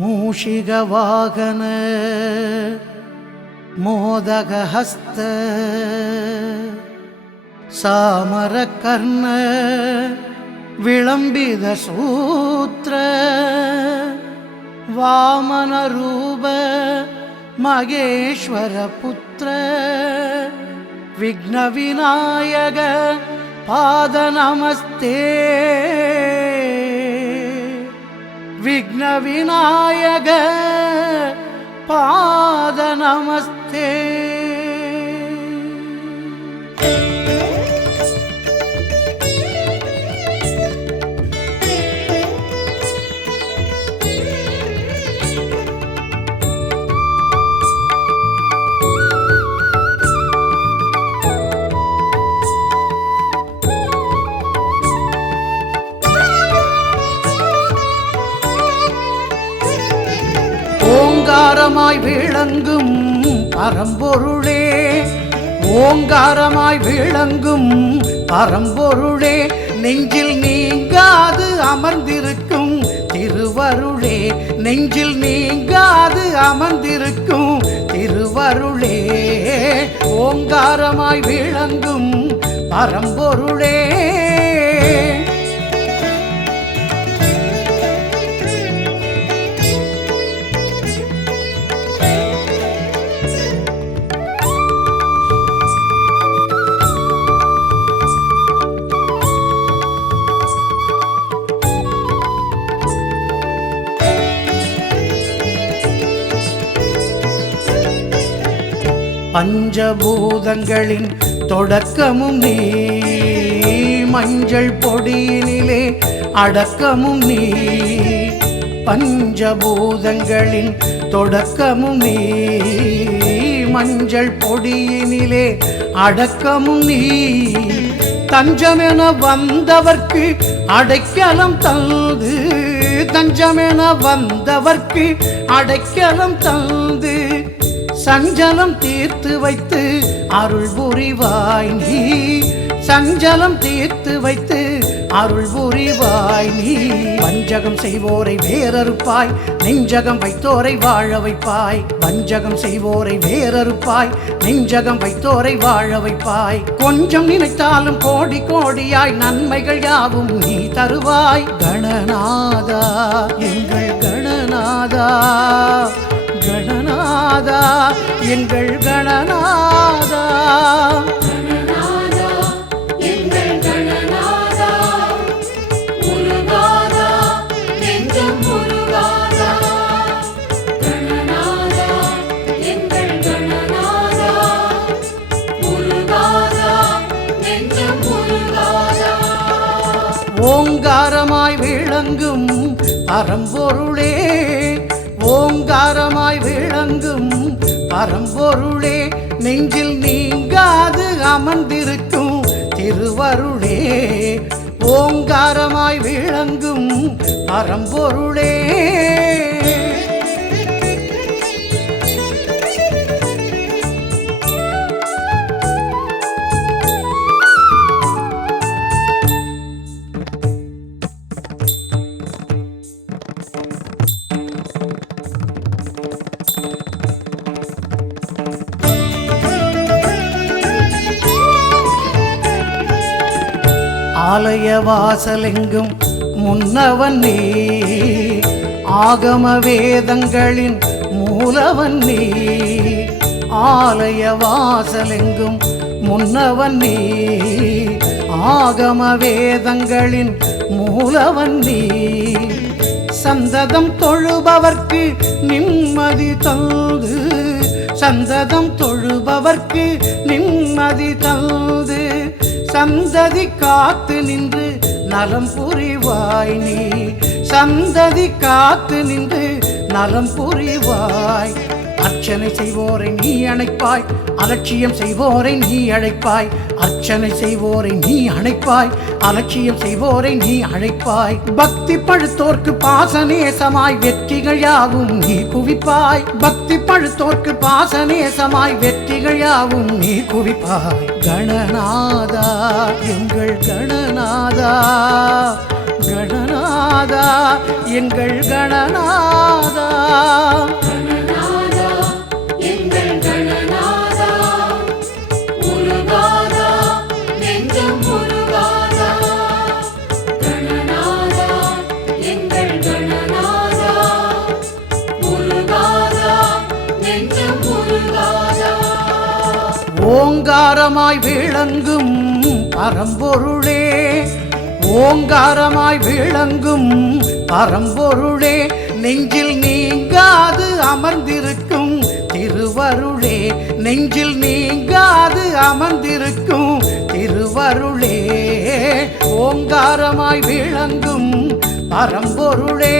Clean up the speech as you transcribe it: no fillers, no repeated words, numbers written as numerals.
மூஷிகவாகன மோதகஹஸ்த சாமரகர்ண விளம்பித சூத்ர வாமனரூப மகேஸ்வர புத்திர விக்னவிநாயக பாத நமஸ்தே விக்னவிநாயக பாத நமஸ்தே. ஓங்காரமாய் விளங்கும் பரம்பொருளே, ஓங்காரமாய் விளங்கும் பரம்பொருளே, நெஞ்சில் நீங்காது அமர்ந்திருக்கும் திருவருளே, நெஞ்சில் நீங்காது அமர்ந்திருக்கும் திருவருளே, ஓங்காரமாய் விளங்கும் பரம்பொருளே. பஞ்சபூதங்களின் தொடக்கமும் நீ, மஞ்சள் பொடியினிலே அடக்கமும் நீ, பஞ்சபூதங்களின் தொடக்கமும் நீ, மஞ்சள் பொடியினிலே அடக்கமும் நீ, தஞ்சமென வந்தவர்க்கு அடைக்கலம் தந்து, தஞ்சமென வந்தவர்க்கு அடைக்கலம் தந்து, சஞ்சலம் தீர்த்து வைத்து அருள் புரிவாய் நீ, சஞ்சலம் தீர்த்து வைத்து அருள் புரிவாய் நீ, வஞ்சகம் செய்வோரை வேறறுப்பாய், நெஞ்சகம் வைத்தோரை வாழ வைப்பாய், வஞ்சகம் செய்வோரை வேறறுப்பாய், நெஞ்சகம் வைத்தோரை வாழ வைப்பாய், கொஞ்சம் நினைத்தாலும் கோடி கோடியாய் நன்மைகள் யாவும் நீ தருவாய். கணநாதா எங்கள் கணநாதா, கணநாதா எங்கள் கணநாதா, கணநாதா எங்கள் கணநாதா, முருகாதா நெஞ்சம் முருகாதா, கணநாதா எங்கள் கணநாதா, முருகாதா நெஞ்சம் முருகாதா. ஓங்காரமாய் விளங்கும் பரம்பொருளே, ஓங்காரமாய் விளங்கும் பரம்பொருளே, நெஞ்சில் நீங்காது அமர்ந்திருக்கும் திருவருளே, ஓங்காரமாய் விளங்கும் பரம்பொருளே. ஆலய வாசலெங்கும் முன்னவன் நீ, ஆகம வேதங்களின் மூலவன் நீ, ஆலய வாசலெங்கும் முன்னவன் நீ, ஆகம வேதங்களின் மூலவன் நீ, சந்ததம் தொழுபவர்க்கு நிம்மதி தந்து, சந்ததம் தொழுபவர்க்கு நிம்மதி தந்து, சந்ததி காத்து நின்று நலம் புரிவாய் நீ, சந்ததி காத்து நின்று நலம் புரிவாய், அர்ச்சனை செய்வோரை நீ அணைப்பாய், அலட்சியம் செய்வோரை நீ அழைப்பாய், அர்ச்சனை செய்வோரை நீ அணைப்பாய், அலட்சியம் செய்வோரை நீ அழைப்பாய், பக்தி பழுத்தோர்க்கு பாசநேசமாய் வெற்றிகள் யாவும் நீ குவிப்பாய், பக்தி பழுத்தோர்க்கு பாசநேசமாய் வெற்றிகள் யாவும் நீ குவிப்பாய். கணநாதா எங்கள் கணநாதா, கணநாதா எங்கள் கணநாதா கணநாதா எங்கள் கணநாதா உருகாதா நெஞ்சம் உருகாதா கணநாதா எங்கள் கணநாதா உருகாதா நெஞ்சம் உருகாதா ஓங்காரமாய் விளங்கும் பரம்பொருளே ஓங்காரமாய் விளங்கும் பரம்பொருளே நெஞ்சில் நீங்காது அமர்ந்திருக்கும் திருவருளே நெஞ்சில் நீங்காது அமர்ந்திருக்கும் திருவருளே ஓங்காரமாய் விளங்கும் பரம்பொருளே